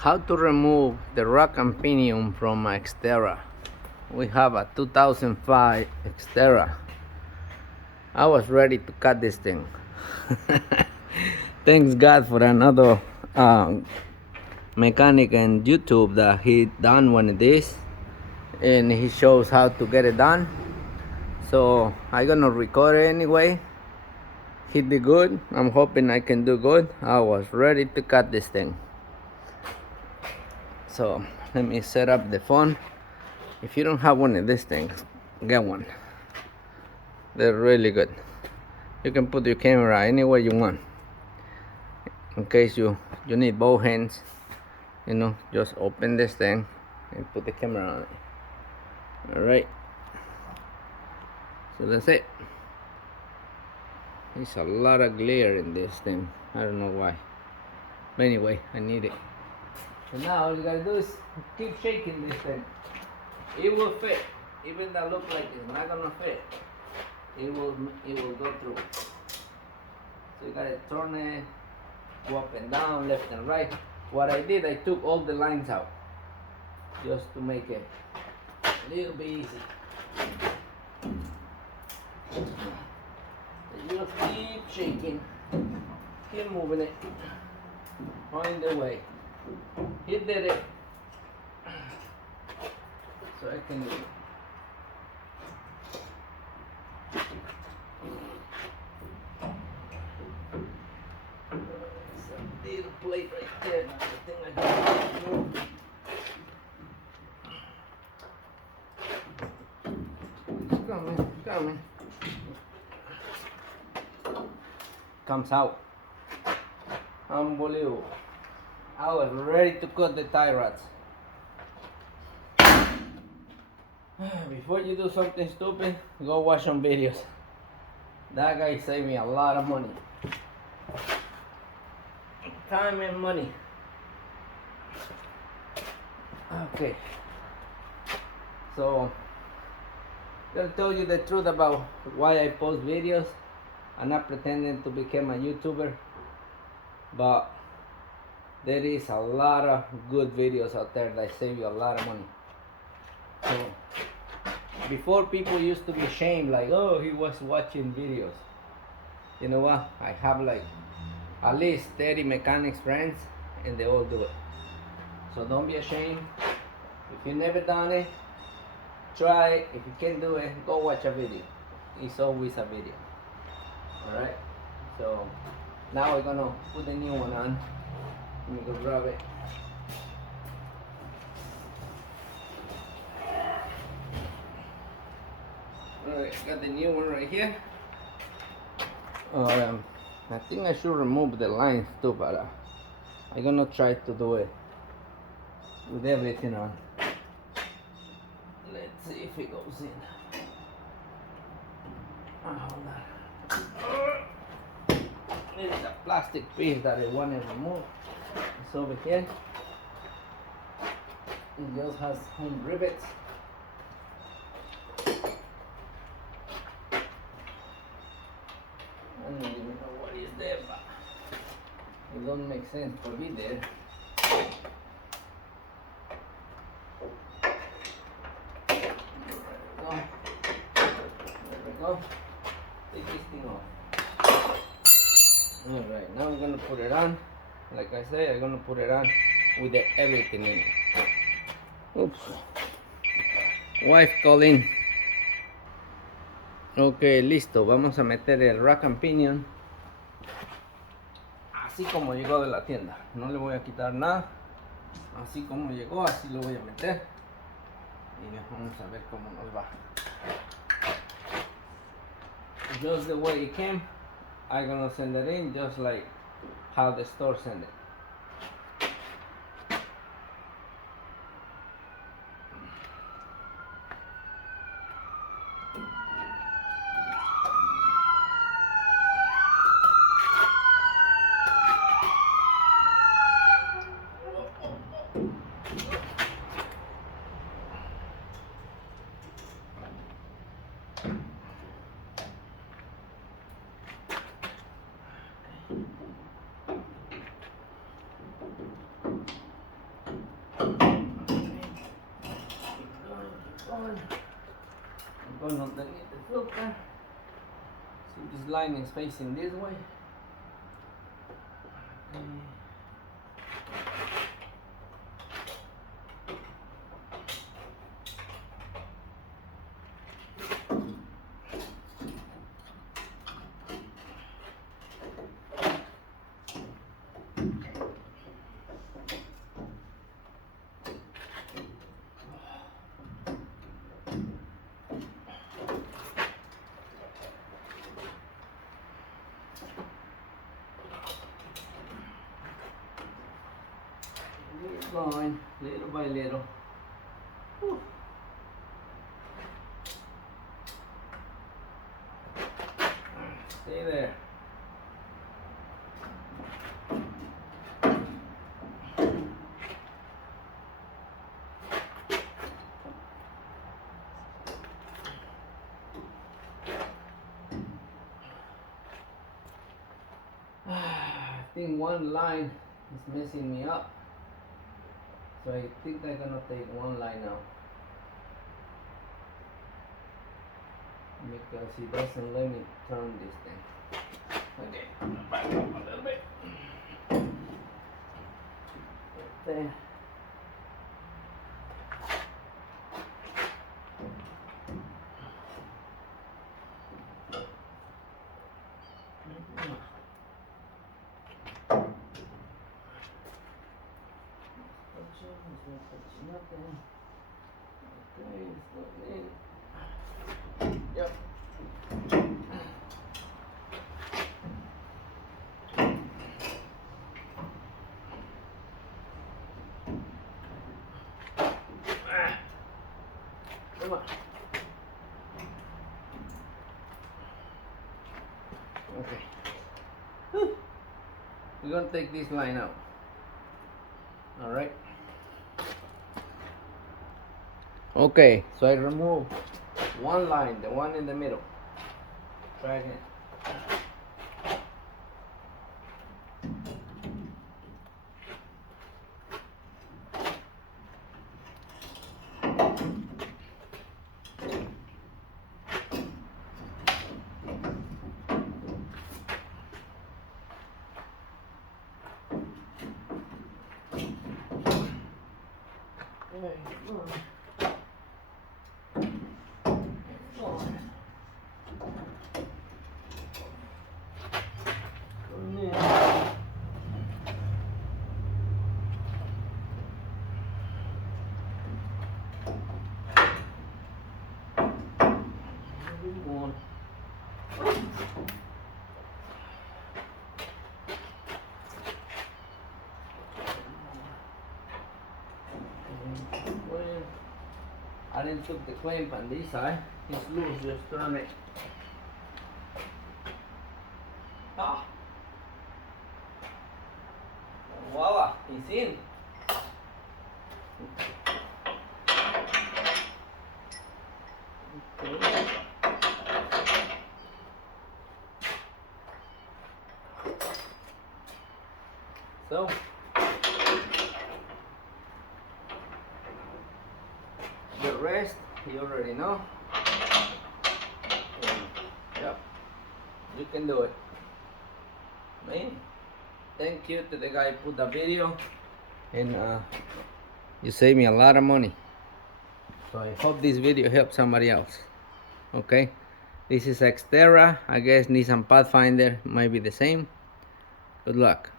How to remove the rack and pinion from my Xterra. We have a 2005 Xterra. I was ready to cut this thing. Thanks God for another mechanic on YouTube that he done one of this, and he shows how to get it done. So I'm gonna record it anyway. He did good. I'm hoping I can do good. I was ready to cut this thing. So let me set up the phone. If you don't have one of these things, get one. They're really good. You can put your camera anywhere you want. In case you need both hands, just open this thing and put the camera on it. Alright. So that's it. There's a lot of glare in this thing. I don't know why. But anyway, I need it. And now all you gotta do is keep shaking this thing. It will fit. Even that look like it's not gonna fit, it will go through. So you gotta turn it, go up and down, left and right. What I did, I took all the lines out just to make it a little bit easy. So just keep shaking, keep moving it, find the way. He did it, so I can do it. Little plate right there. Now the thing I got to move. It's coming. Comes out. Unbelievable. I was ready to cut the tie rods. Before you do something stupid, go watch some videos. That guy saved me a lot of money. Time and money. Okay. So, I'm gonna tell you the truth about why I post videos. I'm not pretending to become a YouTuber, but there is a lot of good videos out there that save you a lot of money. So, before people used to be ashamed, like, oh, he was watching videos. You know what? I have like at least 30 mechanics friends, and they all do it. So don't be ashamed. If you never done it, try it. If you can't do it, go watch a video. It's always a video. Alright? So now we're gonna put the new one on. Let me go grab it. Alright, got the new one right here. I think I should remove the lines too, but I'm gonna try to do it with everything on. Let's see if it goes in. Hold on. There's a plastic piece that I want to remove. It's over here. It just has some rivets. I don't even know what is there, but it don't make sense for me there. There we go. Take this thing off. Alright, now I'm gonna put it on. Like I said, I'm gonna put it on with everything in it. Oops. Wife calling. Ok, listo. Vamos a meter el rack and pinion así como llegó de la tienda. No le voy a quitar nada. Así como llegó, así lo voy a meter. Y vamos a ver cómo nos va. Just the way it came, I'm gonna send it in just like how the store sent it. going underneath the filter. So this line is facing this way. Going little by little. Whew. Stay there. I think one line is messing me up. So I think I'm gonna take one line out because it doesn't let me turn this thing. Okay, I'm gonna back up a little bit. There. Nothing. Okay, it's not in. Yep. Come on. Okay. Whew. We're gonna take this line out. All right. Okay, so I remove one line, the one in the middle. Try again. I didn't took the clamp on this side. It's loose, just turn it. Ah. Voila, it's in. Okay. So the rest you already know. And, yep, you can do it. Man, thank you to the guy who put the video, and you saved me a lot of money. So I hope this video helps somebody else. Okay, this is Xterra. I guess Nissan Pathfinder might be the same. Good luck.